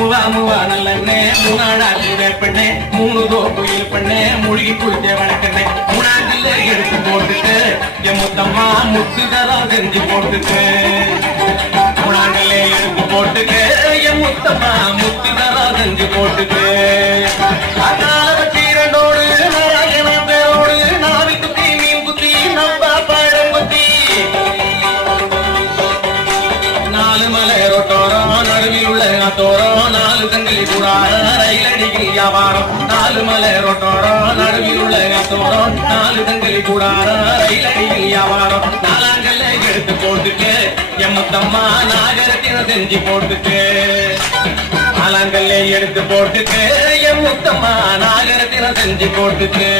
முவா நல்லண்ணே மூணாடாக்கு வேப்பண்ணே மூணு தோப்புயில் பண்ணே மூழ்கி குளிச்ச வழக்கண்ணே மூணாண்டில் எடுத்து போட்டுட்டு என் முத்தம்மா முத்துதரம் செஞ்சு போட்டுட்டு மூணாண்டில் எடுத்து போட்டுட்டு என் முத்தம்மா முத்துதரம் செஞ்சு போட்டுட்டு அதால வச்சு இரண்டோடு நாராயண பேரோடு நாவி குத்தி மீன் குத்தி நம்பா பழம் குத்தி நாலு மலை ரோட்டோரம் நடுவில் உள்ள தோரம் நாலு தங்கிலி கூடார ரயிலடிக்கு வியாபாரம் நாலு மலை ரோட்டோரம் நடுவில் உள்ள தோரம் நாலு தங்கிலி கூடார ரயிலடிக்கு வியாபாரம் நாலாங்கல்ல எடுத்து போட்டுட்டு என் முத்தம்மா நாகரத்தின செஞ்சு போட்டுட்டு நாலாங்கல்ல எடுத்து போட்டுட்டு என் முத்தம்மா நாகரத்தின செஞ்சு போட்டுட்டு